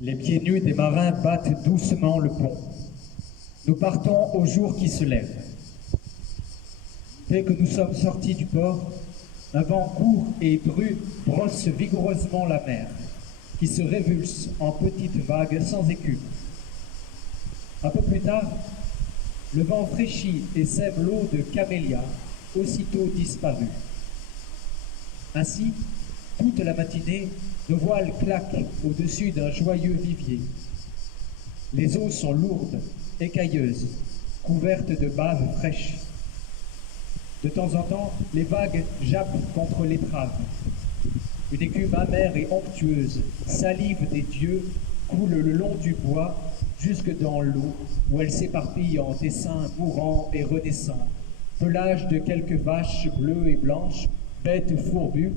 Les pieds nus des marins battent doucement le pont. Nous partons au jour qui se lève. Dès que nous sommes sortis du port, un vent court et bru brosse vigoureusement la mer, qui se révulse en petites vagues sans écume. Un peu plus tard, le vent fraîchit et sève l'eau de camélias, aussitôt disparue. Ainsi, toute la matinée, nos voiles claquent au-dessus d'un joyeux vivier. Les eaux sont lourdes, écailleuses, couvertes de bave fraîche. De temps en temps, les vagues jappent contre l'étrave. Une écume amère et onctueuse, salive des dieux, coule le long du bois jusque dans l'eau, où elle s'éparpille en dessins mourants et renaissants, pelage de quelques vaches bleues et blanches, bêtes fourbues,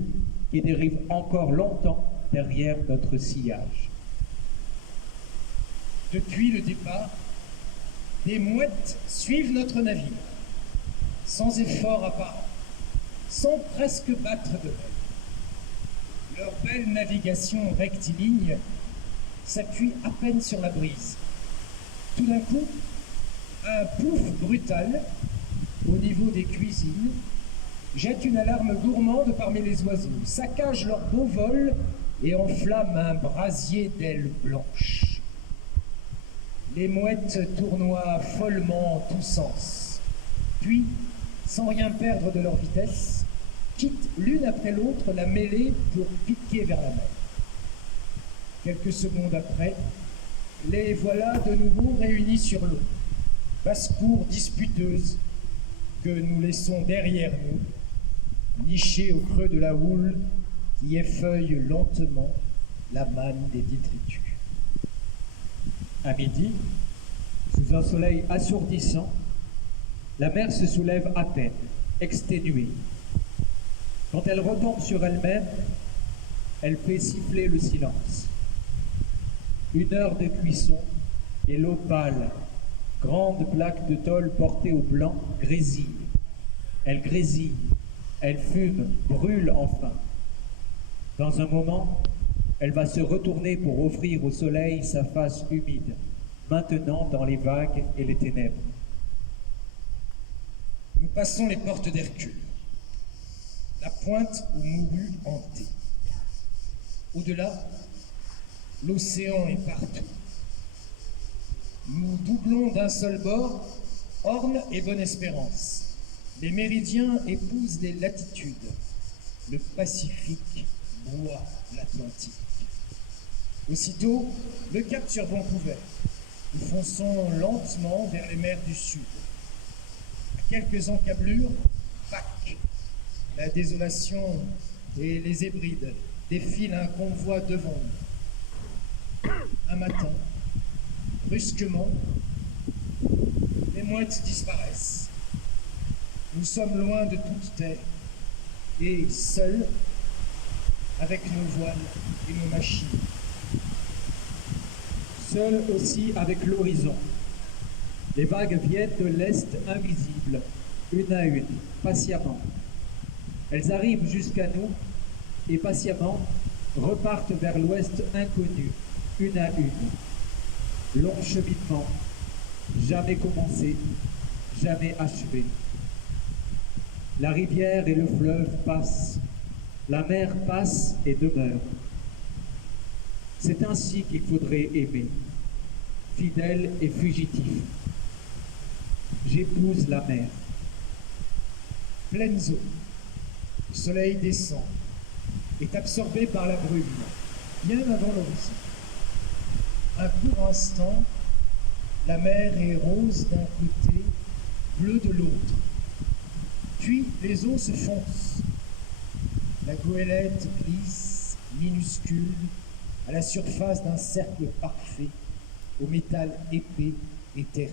qui dérivent encore longtemps derrière notre sillage. Depuis le départ, des mouettes suivent notre navire, sans effort apparent, sans presque battre de l'aile. Leur belle navigation rectiligne s'appuie à peine sur la brise. Tout d'un coup, un pouf brutal, au niveau des cuisines, jette une alarme gourmande parmi les oiseaux, saccage leur beau vol et enflamme un brasier d'ailes blanches. Les mouettes tournoient follement en tous sens, puis, sans rien perdre de leur vitesse, quittent l'une après l'autre la mêlée pour piquer vers la mer. Quelques secondes après, les voilà de nouveau réunis sur l'eau, basse-cour disputeuse que nous laissons derrière nous, nichée au creux de la houle qui effeuille lentement la manne des détritus. À midi, sous un soleil assourdissant, la mer se soulève à peine, exténuée. Quand elle retombe sur elle-même, elle fait siffler le silence. 1 heure de cuisson et l'eau pâle, grande plaque de tôle portée au blanc, grésille. Elle grésille, elle fume, brûle enfin. Dans un moment, elle va se retourner pour offrir au soleil sa face humide, maintenant dans les vagues et les ténèbres. Nous passons les portes d'Hercule, la pointe où mourut Anté. Au-delà, l'océan est partout. Nous doublons d'un seul bord Orne et Bonne-Espérance. Les méridiens épousent les latitudes. Le Pacifique broie l'Atlantique. Aussitôt, le cap sur Vancouver. Nous fonçons lentement vers les mers du Sud. À quelques encablures, Pâques. La désolation et les Hébrides défilent un convoi devant nous. Un matin, brusquement, les mouettes disparaissent. Nous sommes loin de toute terre et seuls avec nos voiles et nos machines. Seul aussi avec l'horizon. Les vagues viennent de l'est invisible, une à une, patiemment. Elles arrivent jusqu'à nous et patiemment repartent vers l'ouest inconnu, une à une. Long cheminement, jamais commencé, jamais achevé. La rivière et le fleuve passent, la mer passe et demeure. C'est ainsi qu'il faudrait aimer, fidèle et fugitif. J'épouse la mer. Pleines eaux, le soleil descend, est absorbé par la brume, bien avant l'horizon. Un court instant, la mer est rose d'un côté, bleue de l'autre. Puis les eaux se foncent. La goélette glisse, minuscule, à la surface d'un cercle parfait, au métal épais et terni.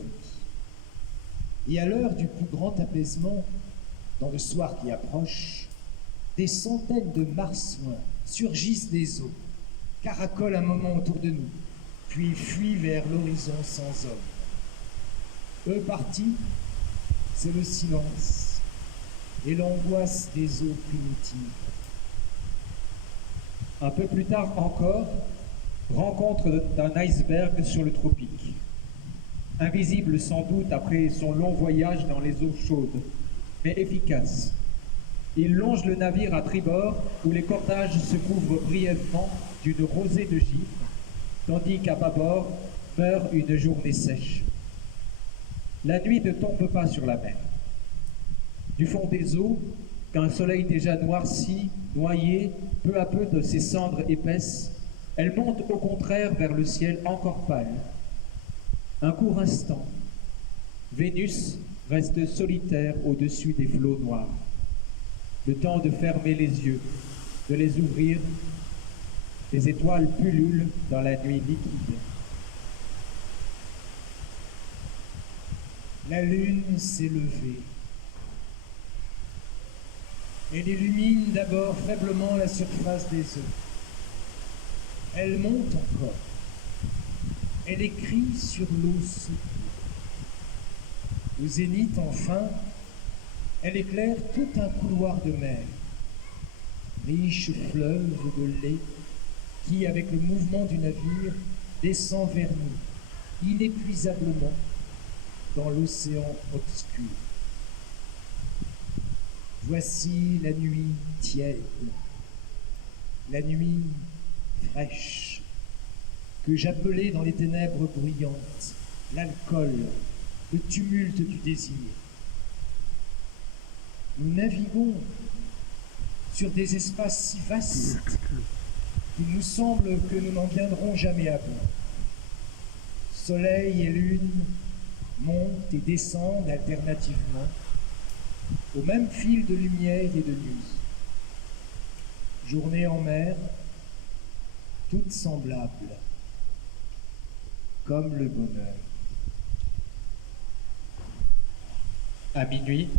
Et à l'heure du plus grand apaisement, dans le soir qui approche, des centaines de marsouins surgissent des eaux, caracolent un moment autour de nous, puis fuient vers l'horizon sans homme. Eux partis, c'est le silence et l'angoisse des eaux primitives. Un peu plus tard encore, Rencontre d'un iceberg sur le tropique. Invisible sans doute après son long voyage dans les eaux chaudes, mais efficace. Il longe le navire à tribord où les cordages se couvrent brièvement d'une rosée de givre, tandis qu'à bâbord meurt une journée sèche. La nuit ne tombe pas sur la mer. Du fond des eaux, qu'un soleil déjà noirci, noyé peu à peu de ses cendres épaisses, elle monte au contraire vers le ciel encore pâle. Un court instant, Vénus reste solitaire au-dessus des flots noirs. Le temps de fermer les yeux, de les ouvrir, les étoiles pullulent dans la nuit liquide. La lune s'est levée. Elle illumine d'abord faiblement la surface des eaux. Elle monte encore. Elle écrit sur l'eau souple. Au zénith, enfin, elle éclaire tout un couloir de mer, riche fleuve de lait qui, avec le mouvement du navire, descend vers nous, inépuisablement, dans l'océan obscur. Voici la nuit tiède, la nuit fraîche, que j'appelais dans les ténèbres bruyantes l'alcool, le tumulte du désir. Nous naviguons sur des espaces si vastes qu'il nous semble que nous n'en viendrons jamais à bout. Soleil et lune montent et descendent alternativement au même fil de lumière et de nuit. Journée en mer, toutes semblables, comme le bonheur. À minuit,